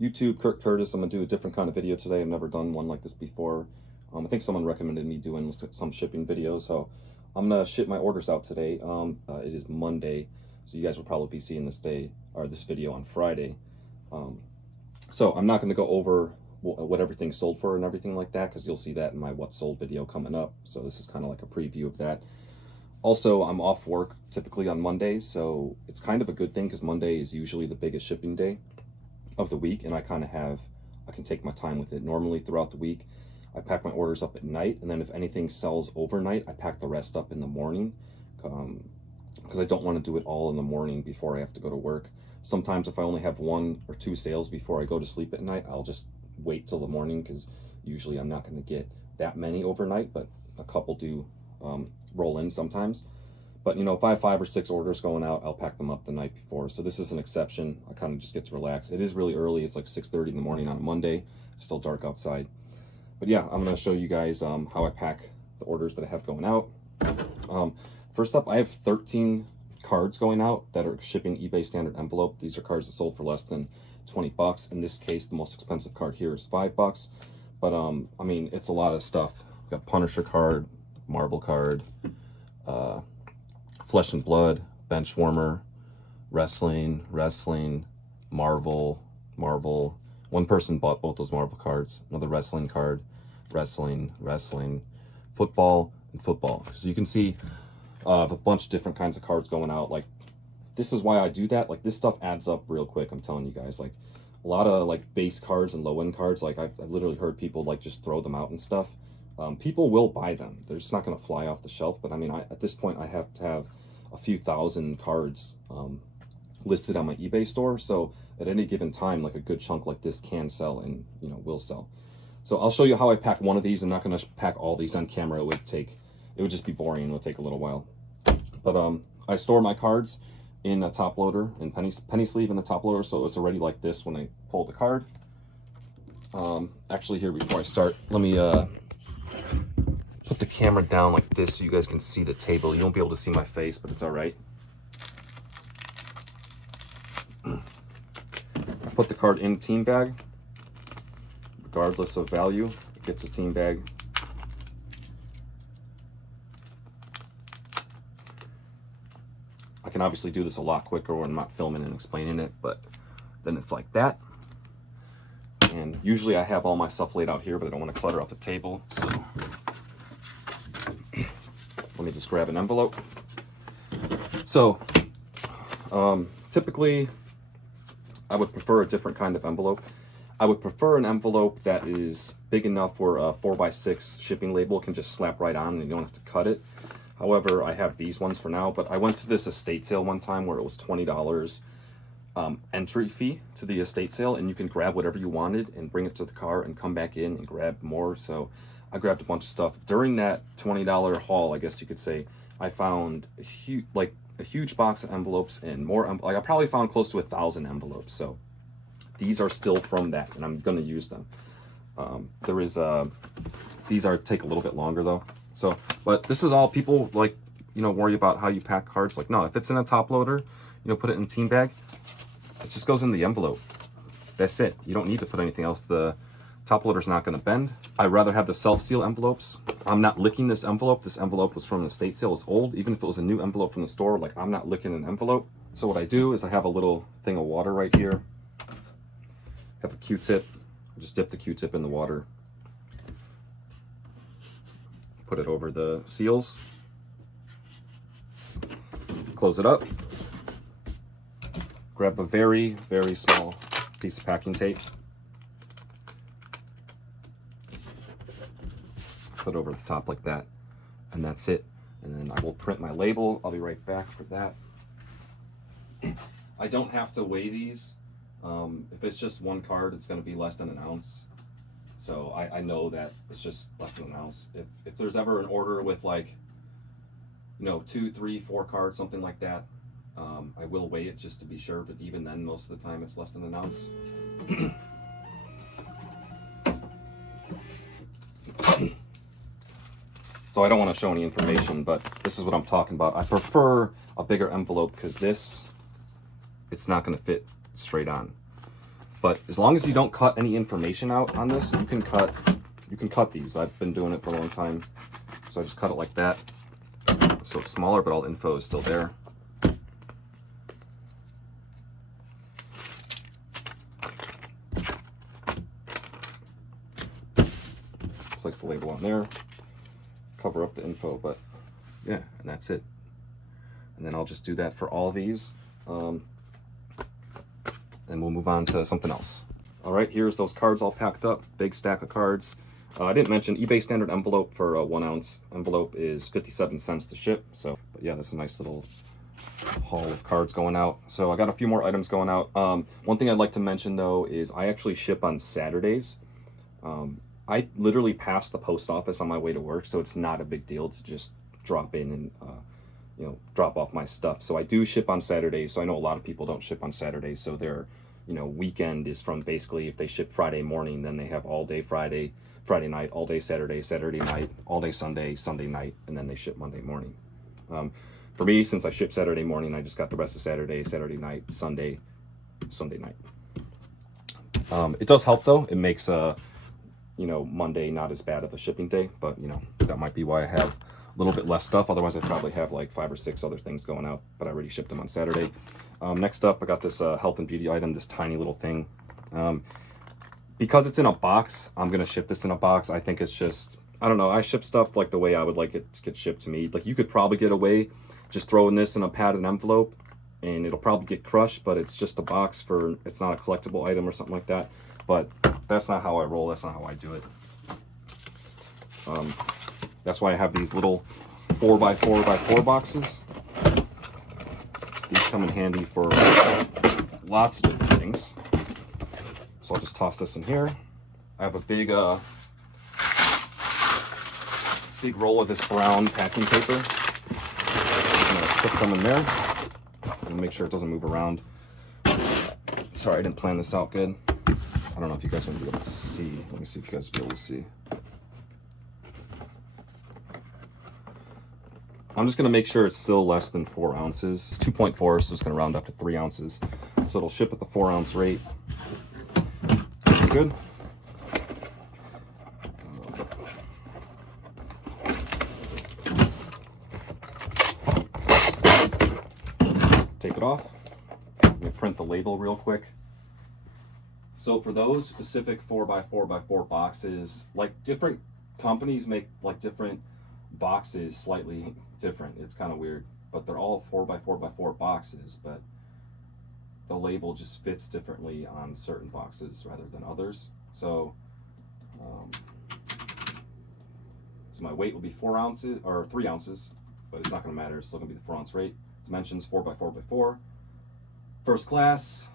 YouTube, Kurt Curtis. I'm gonna do a different kind of video today. I've never done one like this before. I think someone recommended me doing some shipping videos, so I'm gonna ship my orders out today. It is Monday, so you guys will probably be seeing this video on Friday. So I'm not gonna go over what everything sold for and everything like that, because you'll see that in my what sold video coming up. So this is kind of like a preview of that. Also, I'm off work typically on Mondays, so it's kind of a good thing because Monday is usually the biggest shipping day of the week, and I can take my time with it. Normally throughout the week, I pack my orders up at night, and then if anything sells overnight, I pack the rest up in the morning, because I don't want to do it all in the morning before I have to go to work. Sometimes if I only have 1 or 2 sales before I go to sleep at night, I'll just wait till the morning, because usually I'm not going to get that many overnight, but a couple do roll in sometimes. But if I have 5 or 6 orders going out, I'll pack them up the night before. So this is an exception. I kind of just get to relax. It is really early. It's like 6:30 in the morning on a Monday. It's still dark outside. But yeah, I'm going to show you guys how I pack the orders that I have going out. First up, I have 13 cards going out that are shipping eBay standard envelope. These are cards that sold for less than 20 bucks. In this case, the most expensive card here is 5 bucks. But I mean, it's a lot of stuff. We've got Punisher card, Marvel card, Flesh and Blood, Bench Warmer, Wrestling, Marvel. One person bought both those Marvel cards. Another Wrestling card, Wrestling, Football, and Football. So you can see a bunch of different kinds of cards going out. Like, this is why I do that. Like, this stuff adds up real quick, I'm telling you guys. Like, a lot of like base cards and low end cards, like I've literally heard people like just throw them out and stuff. People will buy them. They're just not going to fly off the shelf. But I mean, at this point, I have to have a few thousand cards listed on my eBay store. So at any given time, like a good chunk like this can sell and will sell. So I'll show you how I pack one of these. I'm not going to pack all these on camera. It would just be boring. It would take a little while. But I store my cards in a top loader, in penny sleeve in the top loader, so it's already like this when I pull the card. Actually, here, before I start, let me put the camera down like this so you guys can see the table. You won't be able to see my face, but it's all right. I put the card in a team bag. Regardless of value, it gets a team bag. I can obviously do this a lot quicker when I'm not filming and explaining it, but then it's like that. And usually I have all my stuff laid out here, but I don't want to clutter up the table. So let me just grab an envelope. So typically I would prefer a different kind of envelope. I would prefer an envelope that is big enough where a 4x6 shipping label can just slap right on and you don't have to cut it. However, I have these ones for now, but I went to this estate sale one time where it was $20 entry fee to the estate sale, and you can grab whatever you wanted and bring it to the car and come back in and grab more. So I grabbed a bunch of stuff. During that $20 haul, I guess you could say, I found a huge box of envelopes and more. Like, I probably found close to 1,000 envelopes. So these are still from that, and I'm going to use them. These take a little bit longer though. So, but this is all people like, worry about how you pack cards. Like, no, if it's in a top loader, put it in a team bag. It just goes in the envelope. That's it. You don't need to put anything else. The top loader's not going to bend. I'd rather have the self-seal envelopes. I'm not licking this envelope. This envelope was from an estate sale. It's old. Even if it was a new envelope from the store, like, I'm not licking an envelope. So what I do is I have a little thing of water right here. Have a Q-tip. Just dip the Q-tip in the water. Put it over the seals. Close it up. Grab a very, very small piece of packing tape. Put it over the top like that. And that's it. And then I will print my label. I'll be right back for that. I don't have to weigh these. If it's just one card, it's going to be less than an ounce. So I know that it's just less than an ounce. If there's ever an order with like, 2, 3, 4 cards, something like that, I will weigh it just to be sure. But even then, most of the time, it's less than an ounce. So I don't want to show any information, but this is what I'm talking about. I prefer a bigger envelope because it's not going to fit straight on. But as long as you don't cut any information out on this, you can cut these. I've been doing it for a long time. So I just cut it like that. So it's smaller, but all the info is still there. Place the label on there, cover up the info, but yeah, and that's it. And then I'll just do that for all these, and we'll move on to something else. All right, here's those cards all packed up, big stack of cards. I didn't mention eBay standard envelope for a 1 ounce envelope is 57 cents to ship. So, but yeah, that's a nice little haul of cards going out. So I got a few more items going out. One thing I'd like to mention though is I actually ship on Saturdays. I literally pass the post office on my way to work, so it's not a big deal to just drop in and you know, drop off my stuff. So I do ship on Saturdays. So I know a lot of people don't ship on Saturdays. So their, you know, weekend is from basically if they ship Friday morning, then they have all day Friday night, all day Saturday, Saturday night, all day Sunday, Sunday night, and then they ship Monday morning. For me, since I ship Saturday morning, I just got the rest of Saturday, Saturday night, Sunday night. It does help though. It makes you know, Monday not as bad of a shipping day, but you know, that might be why I have a little bit less stuff. Otherwise I probably have like 5 or 6 other things going out, but I already shipped them on Saturday. Next up, I got this health and beauty item, this tiny little thing. Because it's in a box, I'm gonna ship this in a box. I think it's just, I don't know, I ship stuff like the way I would like it to get shipped to me. Like you could probably get away just throwing this in a padded envelope and it'll probably get crushed, but it's just a box for, it's not a collectible item or something like that. But that's not how I roll. That's not how I do it. That's why I have these little 4x4x4 boxes. These come in handy for lots of different things. So I'll just toss this in here. I have a big big roll of this brown packing paper. I'm gonna put some in there and make sure it doesn't move around. Sorry, I didn't plan this out good. I don't know if you guys are gonna be able to see. Let me see if you guys will be able to see. I'm just gonna make sure it's still less than 4 ounces. It's 2.4, so it's gonna round up to 3 ounces. So it'll ship at the 4 ounce rate. That's good. Take it off. Let me print the label real quick. So for those specific 4x4x4 boxes, like different companies make like different boxes slightly different. It's kind of weird, but they're all 4x4x4 boxes, but the label just fits differently on certain boxes rather than others. So, so my weight will be 4 ounces or 3 ounces, but it's not going to matter. It's still going to be the 4 ounce rate. Dimensions 4x4x4. First class.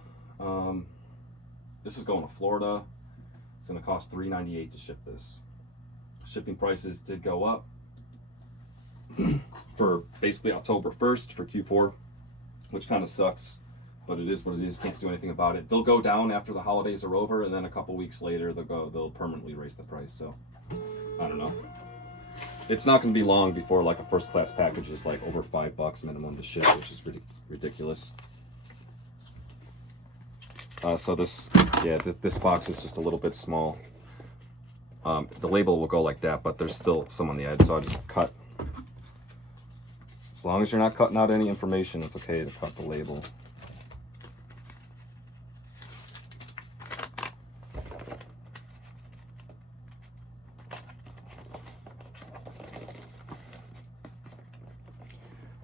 This is going to Florida. It's going to cost $3.98 to ship this. Shipping prices did go up for basically October 1st for Q4, which kind of sucks, but it is what it is. Can't do anything about it. They'll go down after the holidays are over, and then a couple weeks later they'll permanently raise the price. So I don't know. It's not going to be long before like a first class package is like over $5 minimum to ship, which is ridiculous. So this box is just a little bit small. The label will go like that, but there's still some on the edge, so I just cut. As long as you're not cutting out any information, it's okay to cut the label.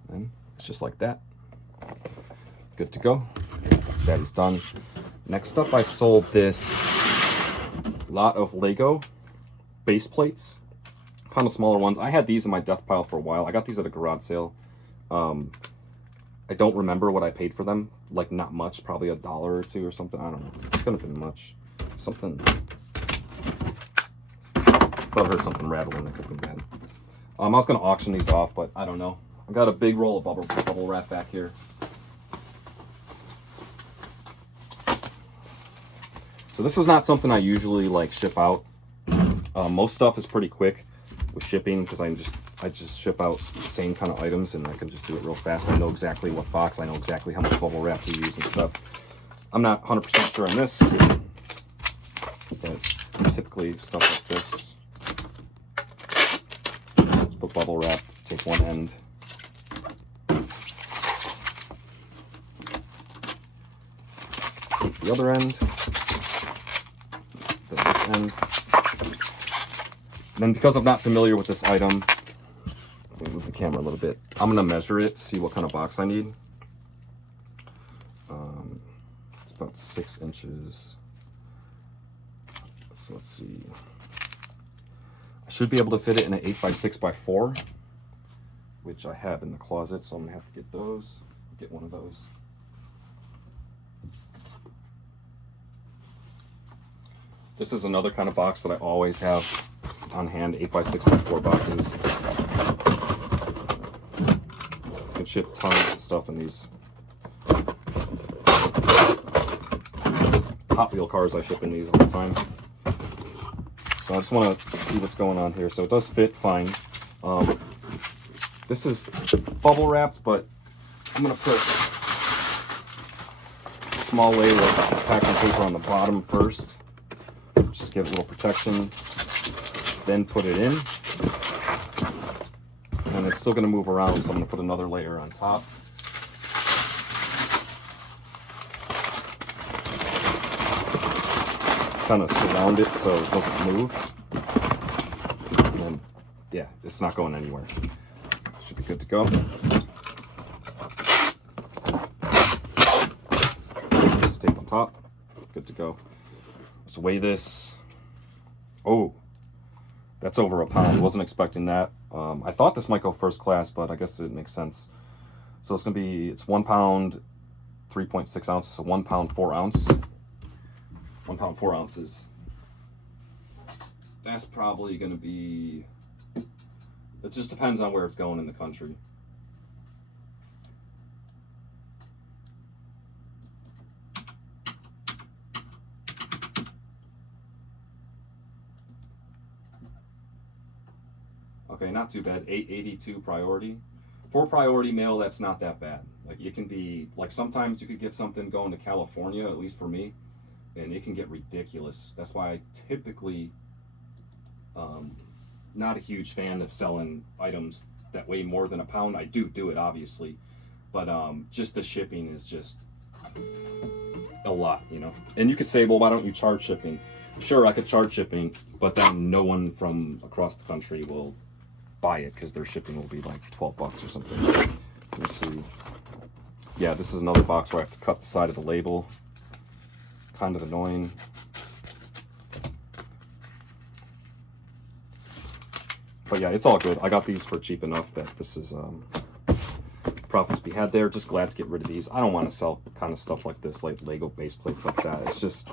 And it's just like that. Good to go. That is done. Next up, I sold this lot of Lego base plates, kind of smaller ones. I had these in my death pile for a while. I got these at a garage sale. I don't remember what I paid for them. Like not much, probably $1 or $2 or something. I don't know. It's gonna be much. Something. Thought I heard something rattling. That could have been bad. I was gonna auction these off, but I don't know. I got a big roll of bubble wrap back here. So this is not something I usually like ship out. Most stuff is pretty quick with shipping because I just ship out the same kind of items and I can just do it real fast. I know exactly what box, I know exactly how much bubble wrap to use and stuff. I'm not 100% sure on this, but typically stuff like this. Just put bubble wrap, take one end, take the other end, then this end. And then because I'm not familiar with this item, let me move the camera a little bit. I'm gonna measure it, see what kind of box I need. It's about 6 inches. So let's see. I should be able to fit it in an 8x6x4, which I have in the closet, so I'm gonna have to get those. Get one of those. This is another kind of box that I always have on hand, 8x6x4 boxes. You can ship tons of stuff in these. Hot Wheel cars I ship in these all the time. So I just want to see what's going on here. So it does fit fine. This is bubble wrapped, but I'm going to put a small layer of packing paper on the bottom first. Just give it a little protection. Then put it in. And it's still going to move around, so I'm going to put another layer on top. Kind of surround it so it doesn't move. And then, yeah, it's not going anywhere. Should be good to go. Just tape on top. Good to go. Let's weigh this. Oh, that's over a pound. Wasn't expecting that. I thought this might go first class, but I guess it makes sense. So it's gonna be, it's 1 pound, 3.6 ounces, so 1 pound, 4 ounce. 1 pound, 4 ounces. That's probably gonna be, it just depends on where it's going in the country. Okay, not too bad. 882 priority. For priority mail, that's not that bad. Like, it can be, like, sometimes you could get something going to California, at least for me, and it can get ridiculous. That's why I typically not a huge fan of selling items that weigh more than a pound. I do it, obviously, but just the shipping is just a lot, you know. And you could say, well, why don't you charge shipping? Sure, I could charge shipping, but then no one from across the country will buy it because their shipping will be like 12 bucks or something. Let me see. Yeah, this is another box where I have to cut the side of the label. Kind of annoying. But yeah, it's all good. I got these for cheap enough that this is profits to be had there. Just glad to get rid of these. I don't want to sell kind of stuff like this, like Lego base plates like that. It's just,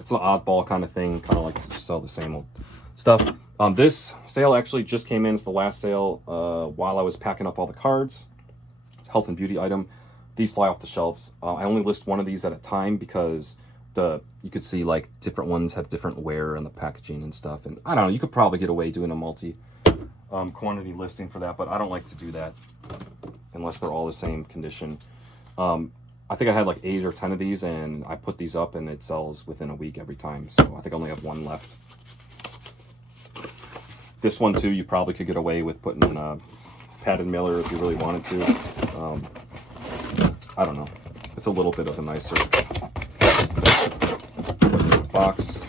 it's an oddball kind of thing. Kind of like to sell the same old stuff. This sale actually just came in. It's the last sale while I was packing up all the cards. It's a health and beauty item. These fly off the shelves. I only list one of these at a time because you could see like different ones have different wear and the packaging and stuff. And I don't know, you could probably get away doing a multi quantity listing for that, but I don't like to do that unless they're all the same condition. I think I had like 8 or 10 of these, and I put these up and it sells within a week every time. So I think I only have one left. This one too, you probably could get away with putting in a padded mailer if you really wanted to. I don't know. It's a little bit of a nicer box.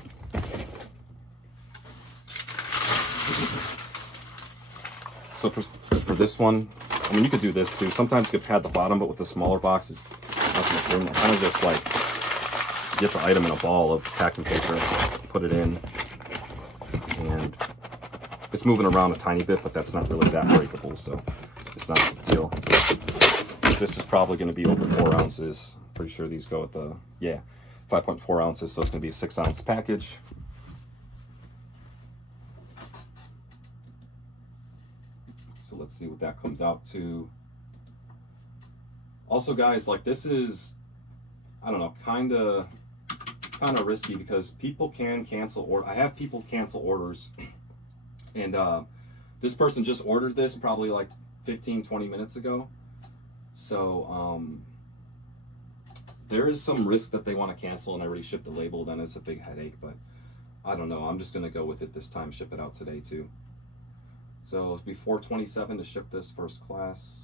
So for this one, I mean, you could do this too. Sometimes you could pad the bottom, but with the smaller boxes, not so much room. Kind of just like get the item in a ball of packing paper, put it in, and it's moving around a tiny bit, but that's not really that breakable, so it's not a big deal. This is probably going to be over 4 ounces. Pretty sure these go at the, yeah, 5.4 ounces, so it's going to be a 6 ounce package. So let's see what that comes out to. Also, guys, like, this is, I don't know, kind of risky because people can cancel orders. I have people cancel orders, and this person just ordered this probably like 15-20 minutes ago. So there is some risk that they want to cancel and I already shipped the label, then it's a big headache, but I don't know. I'm just going to go with it this time, ship it out today too. So it's before 27 to ship this first class.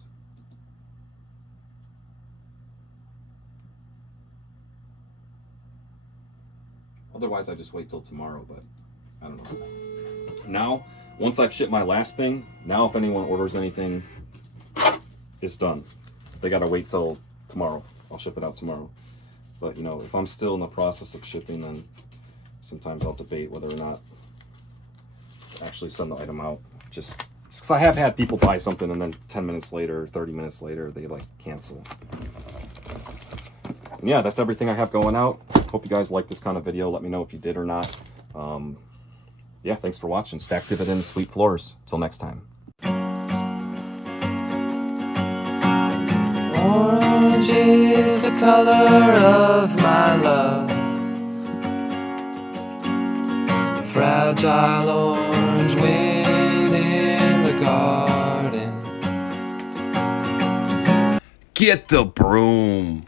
Otherwise, I just wait till tomorrow, but I don't know. Now, once I've shipped my last thing, now if anyone orders anything, it's done. They gotta wait till tomorrow. I'll ship it out tomorrow. But you know, if I'm still in the process of shipping, then sometimes I'll debate whether or not to actually send the item out. Just because I have had people buy something and then 10 minutes later, 30 minutes later, they like cancel. And yeah, that's everything I have going out. Hope you guys like this kind of video. Let me know if you did or not. Yeah, thanks for watching. Stack Dividends, Sweet Floors. Till next time. Orange is the color of my love. Fragile orange wind in the garden. Get the broom.